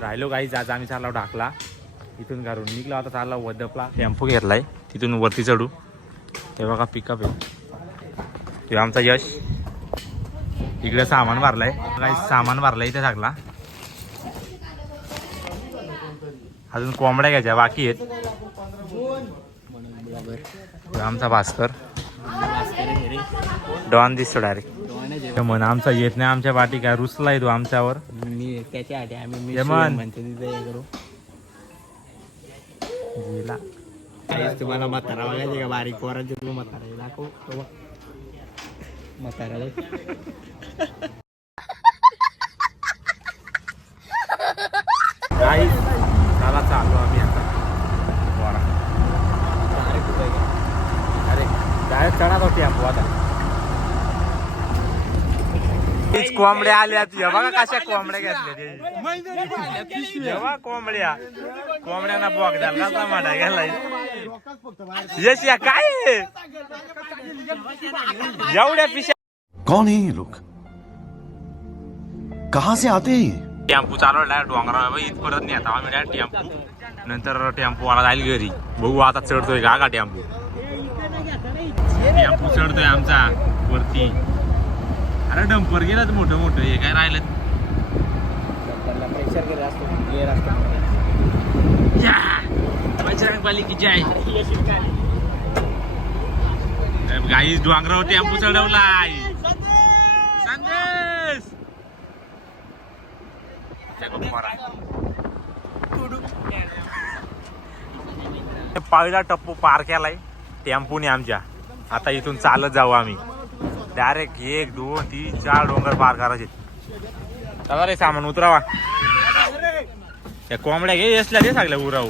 राहिलो गाईज आज आम्ही चाललो ढाकला इथून घरून निघला होता चालला वदपला टेम्पो घेतलाय तिथून वरती चढू ते बघा पिकअप आहे ते आमचा यश इकडे सामान भरलाय काही सामान भरलंय इथे टाकला अजून कोंबड्या घ्यायच्या बाकी आहेत आमचा भास्कर डॉन दिसतो डायरेक्ट म्हण आमचा येत नाही आमच्या पाठी काय रुसला येतो आमच्यावर त्याच्यासाठी आम्ही तुम्हाला म्हातारा बघायचे का बारीक पोरांचे तुला म्हातारा दाखव म्हातारा चला चालू आम्ही आता पोरा अरे डायरेक्ट चढा होती टेम्पो आता कोंबड्या आल्या बघा कशा कोंबड्या घेतल्या जेव्हा कोंबड्यांना बॉक द्याला कसा माडा गेलाय यश या काय एवढ्या पिशा कौन है ये लोग कहां से आते हैं टेम्पो चालवला डोंगरावर इथपर्यंत नाही आता आम्ही डायरेक्ट टेम्पो नंतर टेम्पोवाला जाईल घरी बघू आता चढतोय का टेम्पो चढतोय आमचा वरती अरे डंपर गेलात मोठं मोठं हे काय राहिलं बजरंगबली की जय गाई डोंगरावर टेम्पो चढवलाय संदेश पहिला टप्पू पार केलाय टेम्पोने आमच्या आता इथून चालत जाऊ आम्ही डायरेक्ट 1 2 3 4 डोंगर पार करायचे चला रे सामान उतरावा त्या कोंबड्या घे यसल्या दे सगळ्या उराव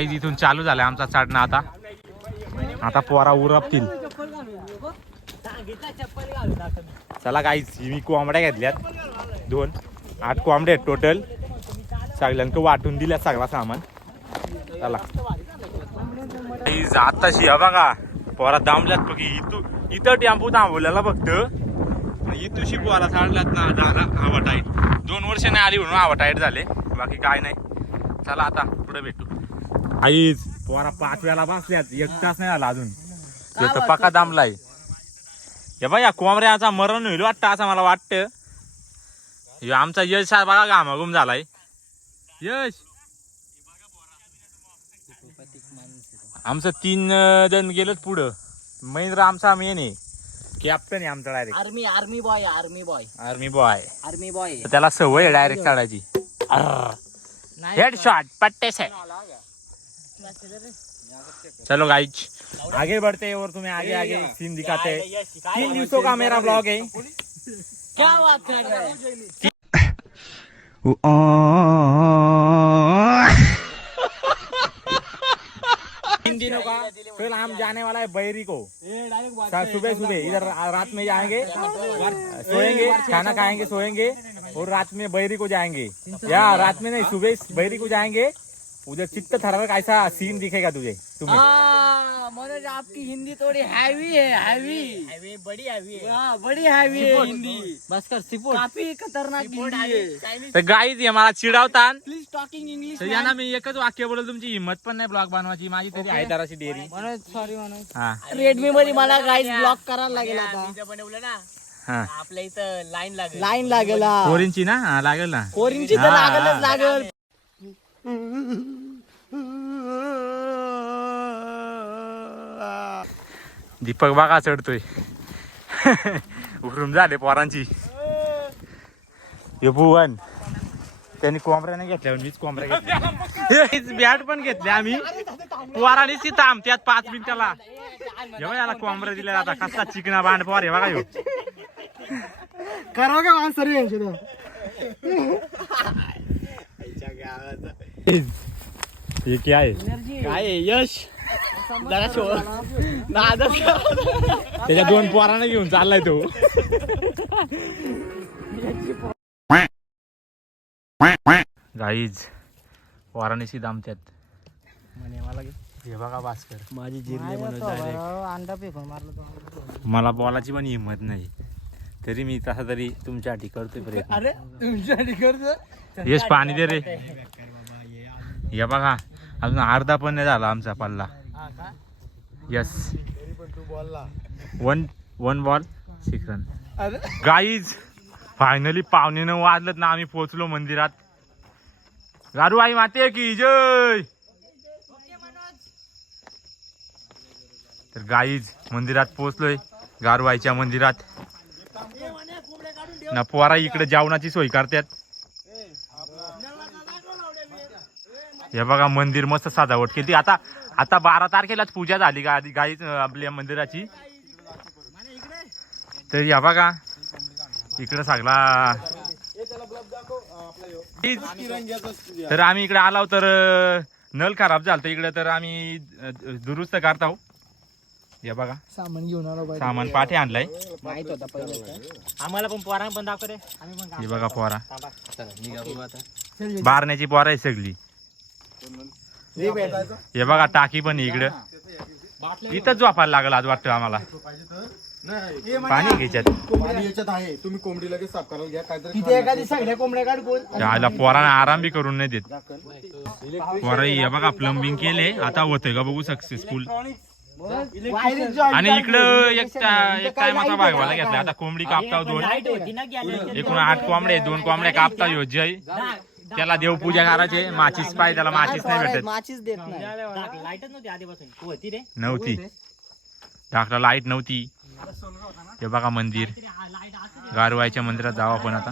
इथून चालू झालाय आमचा चढणं आता पोरा उरपतील चला गाईच मी कोंबड्या घेतल्यात 2 8 कोंबड्या आहेत टोटल सगळ्यांक वाटून दिल्यात सगळा सामान चला आताशी बघा पोरा दामल्यात बघ इथं टेम्पो थांबवलेला फक्त इथूशी पोरा चढल्यात ना झाला हवा टाईट 2 वर्ष नाही आली म्हणून हवा टाईट झाले बाकी काय नाही चला आता पुढे भेटू आईच पोरा 5 वेळा बसल्यात 1 तास नाही झाला अजून तर पक्का दामलाय हे बघा कोंबड्याचा मरण होईल वाटतं असं मला वाटतं आमचा यश बघा घामाघूम झालाय यश आमचं 3 जण गेलं पुढं महेंद्र आमचा मेन आहे कॅप्टन आहे आमचा डायरेक्ट आर्मी बॉय त्याला सवय आहे डायरेक्ट चढायची हेडशॉट पट्टे से चलो गाइज आगे बढ़ते हैं और तुम्हें आगे आगे सीन दिखाते हैं 3 दिवसों का मेरा ब्लॉग है क्या बात कर रहे हैं 3 दिनों का फिर हम जाने वाला है बैरी को सुबह इधर रात में जाएंगे सोएंगे खाना खाएंगे सोएंगे और रात में बैरी को जाएंगे या रात में नहीं सुबह बैरी को जाएंगे उधर चित्त थरारक ऐसा सीन दिखेगा तुझे तुम्हें मनोज आपकी हिंदी थोड़ी हैवी है हैवी बड़ी हैवी है हिंदी बस कर सिपोर्ट काफी खतरनाक हिंदी है तर गाईज हे मला चिडावतात प्लीज टॉकिंग इंग्लिश तर यांना मी एकच वाक्य बोलतो तुमची हिंमत पण नाही ब्लॉग बनवायची माझी तरी आहे जराशी डेअरी मनोज सॉरी मनोज हा रेडमी मध्ये मला गाईज ब्लॉक करायला लागेल आता बनवलं ना हा आपल्या इथं लाईन लाईन लागेल कोरींची ना हा, लागेल ना कोरिंगची तर लागलच लागल दीपक बागा चढतोय उरून झाले पोरांची हे भुवन त्यांनी कोंबड्या नाही घेतल्या मीच कोंबड्या घेतल्या बॅट पण घेतल्या आम्ही पोरांनीच ती थांब त्यात 5 मिनिटाला जेव्हा याला कोंबड्या दिल्या आता कसा चिकना बांड पोर हे बघा ह्यो करावं का आन्सर यांचे हे काय आहे काय यश त्याच्या 2 पोरांना घेऊन चाललाय तो गाईज पोरांनीशी दामत्यात हे बघा भास्कर माझी जिरली म्हणून अंडा फेकून मारलं मला बॉलाची पण हिंमत नाही तरी मी तसा तरी तुमच्यासाठी करतोय प्रयत्न. अरे तुमच्यासाठी करतो. येस पाणी दे रे. या बघा अजून अर्धा पण नाही झाला आमचा पल्ला. Yes 1 ball 6 run. अरे गाईज फायनली 9:15 वाजलेत ना आम्ही पोहोचलो मंदिरात. गारू आई माते की जय. तर गाईज मंदिरात पोहोचलोय गारूआईच्या मंदिरात. ना पोरा इकडे जेवणाची सोय करतात. हे बघा मंदिर मस्त सजावट केली. आता 12 तारखेलाच पूजा झाली गाईच आपल्या मंदिराची. तर या बघा इकडे सगळा. तर आम्ही इकडे आलो तर नल खराब झालं इकडे तर आम्ही दुरुस्त करतो. या बघा सामान घेऊन आलो. सामान पाठी आणलाय. माहित होता पहिले. आम्हाला पण पोरा पण दाखव रे. आम्ही पण हे बघा पोरा बारण्याची पोरा आहे सगळी. हे बघा टाकी पण इकडं. इथं झोपायला लागल आज वाटतं आम्हाला. पाणी घ्यायच्यात आहे. तुम्ही कोंबडी लगेच साफ करायला घ्या. काहीतरी तिथे एखादी सगळ्या कोंबड्या काढून त्याला पोराने आराम बी करून नाही देत. पोरा हे बघा प्लंबिंग केले. आता होतंय का बघू सक्सेसफुल. आणि इकडं एक टायमाचा भागवायला घेतला. आता कोंबडी कापता 2. एकूण 8 कोंबडे 2 कोंबड्या कापता यो जय. त्याला देवपूजा करायचे. माचीस पाय त्याला माचीस नाही भेटत. माचीच देत नाही. लाईटच नव्हती आधीपासून. होती रे. नव्हती टाकला लाईट नव्हती. हे बघा मंदिर गारवाईच्या मंदिरात जाऊ आपण आता.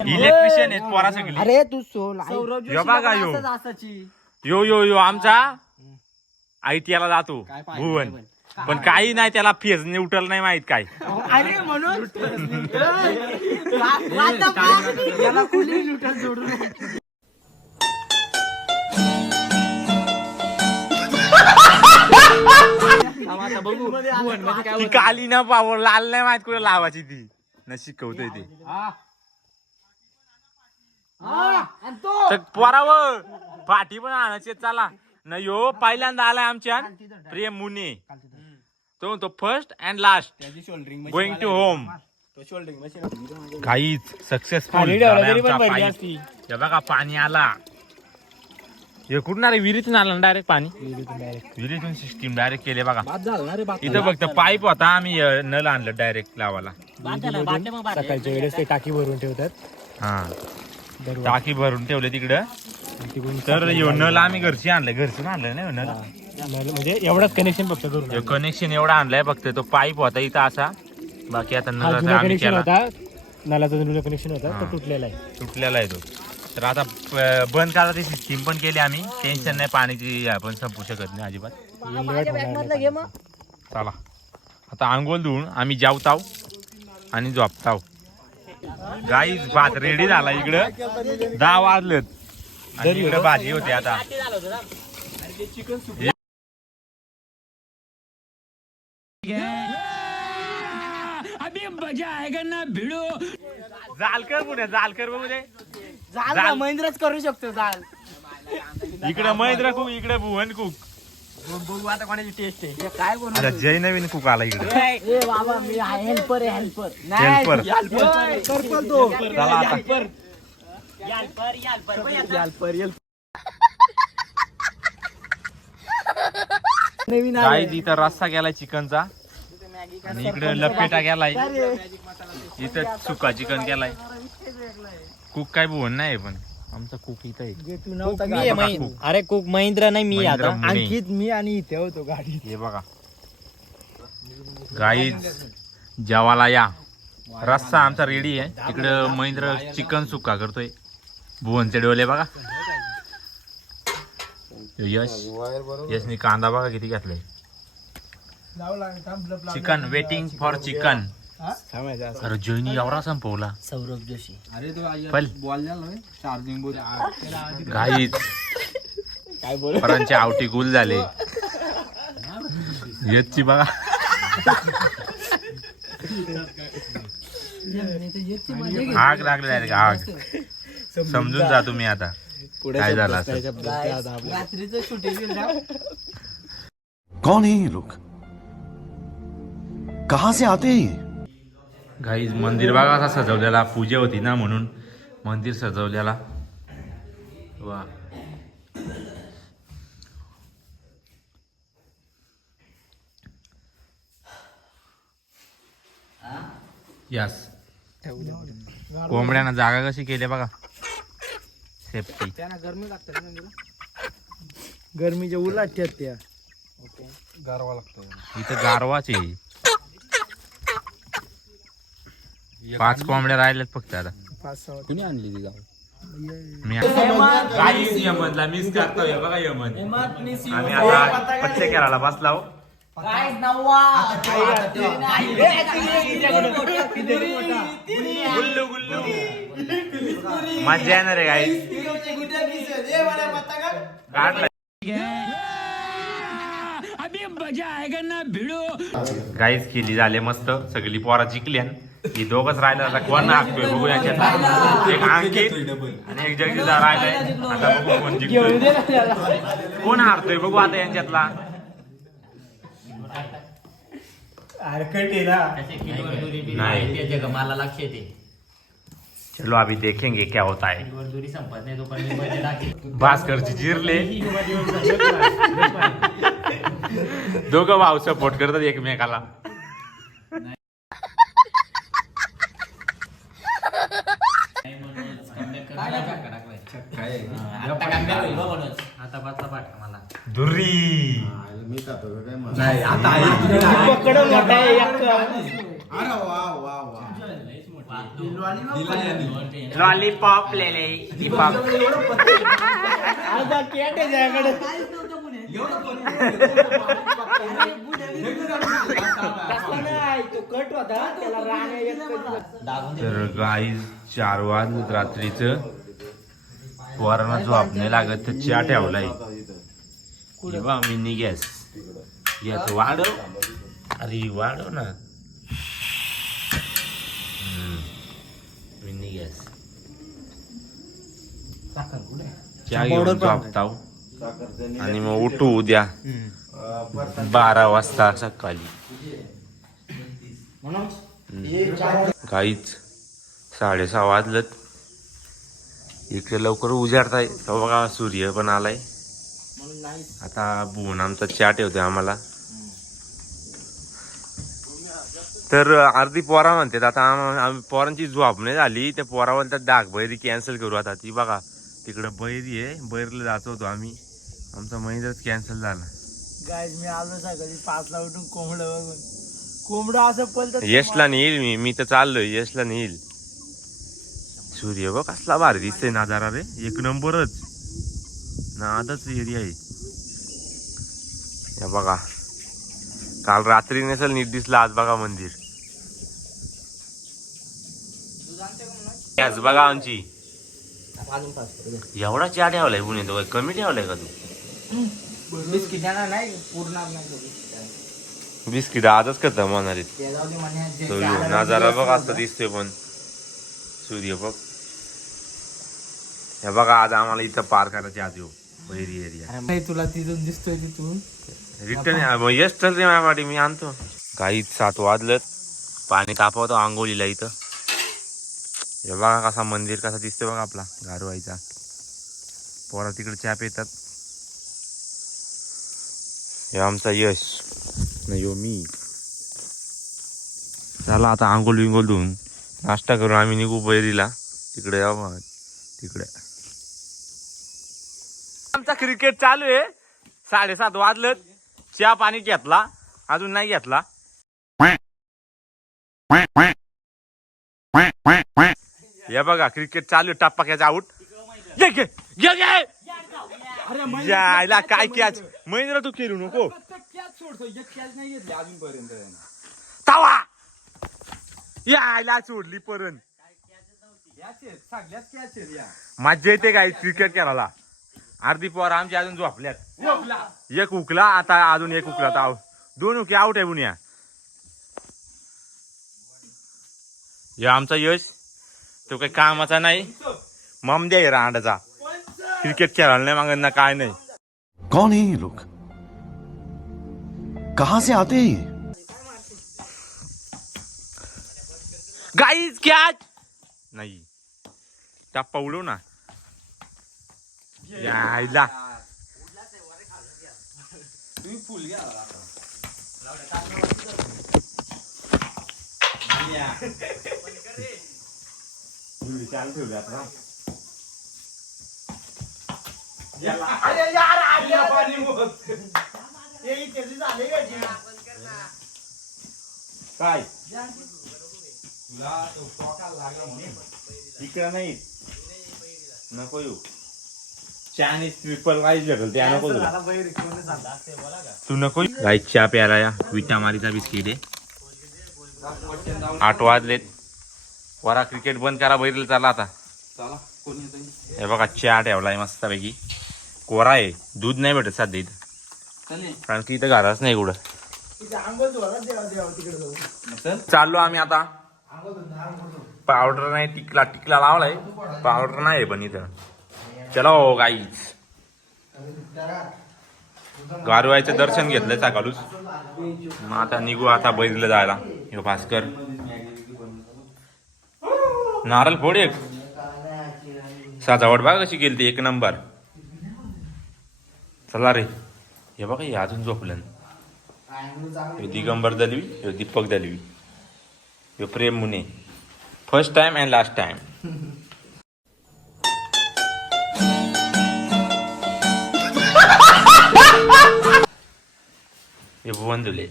इलेक्ट्रिशियन आहेत पोरा सगळी. अरे तू सोल. यो बघा यो आमचा ITला जातो भुवन. पण काही नाही त्याला फेज न्यूट्रल नाही माहित काय. अरे म्हणून याला कुणी न्यूट्रल जोडून. ती काली ना पावर लाल नाही माहित कुठे लावायची ती न शिकवतोय ते. तर पोरावं पाठी पण आणायचे चला न. यो पहिल्यांदा आलाय आमच्या प्रेम मुने. तो first and last going to home. काहीच सक्सेसफुल. हे बघा पाणी आला. हे कुठून रे विहिरीतून आला डायरेक्ट पाणी. विहिरीतून सिस्टीम डायरेक्ट केले बघा. इथं फक्त पाईप होता आम्ही नल आणलं डायरेक्ट लावायला. सकाळच्या वेळेस ते टाकी भरून ठेवतात. हा टाकी भरून ठेवले तिकडं. तर नल आम्ही घरची आणलं नाही नल. म्हणजे एवढाच कनेक्शन फक्त करून. कनेक्शन एवढा आणलाय फक्त. तो पाईप होता इथं असा. बाकी आता नल आम्ही केला. नलाचा जुना कनेक्शन होता तो तुटलेला आहे तो. तर आता बंद करायची सिस्टीम पण केली आम्ही. टेन्शन नाही पाण्याची आपण संपू शकत नाही अजिबात. चला आता आंघोळ धुवून आम्ही जेवताव आणि झोपताव. गाईज भात रेडी झाला. इकडं 10 वाजलेत आणि इकडं भाजी होती आता. जालकर पुण्या जालकर बघू दे. जाल महेंद्रच करू शकतो. जाल इकडे महेंद्र कुक इकडे भुवन कुक. बघू आता कोणाची टेस्ट आहे. काय करू. आता जय नवीन कुक आला इकडे. ए बाबा मी हेल्पर आहे. Helper helper. नवीन गाईज इथं रस्सा गेलाय चिकनचा. आणि इकडे लपेटा गेलाय. इथं सुका चिकन केलाय. कुक काय भुवन नाही पण आमचा कुक इथं आहे. अरे कुक महेंद्र नाही मी. महेंद्र आता मुने. अंकित मी आणि इथे होतो गाडी. हे बघा गाईज जेवाला या. रस्सा आमचा रेडी आहे. तिकडं महेंद्र चिकन सुक्का करतोय. भुवनचे डोले बघा. यशनी कांदा बघा किती घातलाय. Chicken waiting for chicken. अरे जैनी एवढा संपवला. सौरभ जोशी. पल बॉल झाला चार्जिंग बोल. गाईज परांचे आवटी गुल झाले. येतची बघा. आग लागली डायरेक्ट आग. समजून जा तुम्ही आता काय झालं असं. रात्रीचं शूटिंग. कौन है ये लोग कहाँ से आते हैं ये? गाईज मंदिर बघा असा सजवलेला, पूजा होती ना म्हणून मंदिर सजवलेला. वा यस. कोंबड्यांना जागा कशी केली बघा, सेफ्टी. त्यांना गरमी लागते ना, गरमीच्या उलट त्या गारवा लागतोय. इथं गारवाच आहे. 5 कोंबड्या राहिल्यात फक्त आता. 5-6 कुणी आणली ती गाव? मी गाईज यमनला मिस करतोय बघा. यमन आम्ही आता पच्चे करायला बसला हो. गुल्लू गुल्लू मजा येणार आहे गाईज. काढला गाईज केली झाले मस्त, सगळी पोरा जिंकल्यान. ही दोघच राहिला, आता कोण हाकतोय बघू याच्यात. एक अंकित आणि एक जगदीशदा राहिलाय. आता बघू कोण जिंकतोय, कोण हारतोय बघू आता यांच्यातला. नाही मला लक्ष येते. चलो अभी देखेंगे क्या होता है. दूरी संपत नाही तोपर्यंत भास्करची जिरले. दोघं भाऊ सपोर्ट करतात एकमेकाला. आता पाचचा पाठ मला दुर्री मी खातो का काय मला? नाही आता लॉलीपॉप लेले हिपॉप. तर गाईज 4 वाजलेत रात्रीचं. पोरांना झोप नाही लागत तर चहा ठेवलाय. बा मिनी गॅस याच वाढव. अरे वाढव ना. मिनी गॅस चहा घेऊन झोपताव आणि मग उठू उद्या 12 वाजता सकाळी. काहीच 6:30 वाजलत. इकडे लवकर उजाडताय तो बघा, सूर्य पण आलाय. आता भुवन आमचा चहा ठेवतोय आम्हाला. तर अर्धी पोरा म्हणतात आता आम्ही पोरांची झोप नाही झाली. त्या पोरा म्हणतात डाक बैरी कॅन्सल करू. आता ती बघा तिकडं बैरी आहे, बैरला जात होतो आम्ही. आमचा महिन्याच कॅन्सल झाला. गाईज मी आलो सकाळी 5ला उठून कोंबडं बघून. कोंबडं असं पलत. यशला नेईल मी तर चाललोय. यशला नेईल. सूर्य बघ कसला भारी दिसतोय नजारा रे, एक नंबरच. नादच एरिया आहे. हे बघा काल रात्री नसेल नीट दिसला, आज बघा मंदिर. आज बघा आमची एवढा चहा ठेवलाय पुणे. तो कमी ठेवलाय का तू? नाही पूर्ण बिस्किट आजच खतम होणार आहेत. नजारा बघ असं दिसतोय पण सूर्य बघ. हे बघा आज आम्हाला इथं पार करायचे आज येऊ बैरी एरिया. तुला तिथून दिसतोय तिथून रिटर्न यश चल रे माझ्या पाठी, मी आणतो. काही 7 वाजलं. पाणी तापवतो आंघोळीला इथं. हे बघा कसा मंदिर कसा दिसतोय बघा आपला गारवाईचा. पोरा तिकडे चहा पितात. हे आमचा यश नाही मी. चला आता आंघोळ विंगोल धुवून नाश्ता करून आम्ही निघू बैरीला. तिकडे जाऊ तिकडे. आमचा क्रिकेट चालू आहे. 7:30 वाजलं. चहा पाणी घेतला, अजून नाही घेतला. हे बघा क्रिकेट चालू आहे. टप्पाक्याचा आऊट. यायला काय कॅच महिंद्रा तू खेळू नको. तावा यायला सोडली पर्यंत. मज्जा येते काय क्रिकेट खेळायला. अर्धी पोर आमची अजून झोपल्यात. एक उकला आता, अजून एक उकला. तर 2 उके आउट आहे बुनिया. या आमचा यश तो काही कामाचा नाही. मम द्या रांडाचा. क्रिकेट खेळायला नाही मागं ना काय नाही. कौन है ये लोग? कहाँ से आते हैं ये? गाईज कॅच नाही टप्पा उडव ना यायला तुम्ही फुल घ्या काय तुला तो टोकाला लागला म्हणून इकडं नाही नको येऊ चायनीज ट्रिपल राईस भेटल त्या नको तुला तू नको राईस चहा प्यायला या विटामारीचा बिस्किट आहे 8 वाजलेत वरा क्रिकेट बंद करा बैरला चालला आता चला कोण येतोय हे बघा चहा ठेवलाय मस्तपैकी कोरा आहे दूध नाही भेटत सध्या इथं कारण की इथं घराच नाही कुठं चाललो आम्ही आता पावडर नाही टिकला लावलाय पावडर नाही पण इथं चलो गाईच गारवायचं दर्शन घेतलंय सकाळूच मग आता निघू आता बैरला जायला हे भास्कर नारळ फोड एक सजावट बघा कशी गेली ती 1 नंबर चला रे हे बघा हे अजून झोपलं हे दिगंबर दलवी हे दीपक दलवी हे प्रेम मुने first time and last time हे भुवन दुले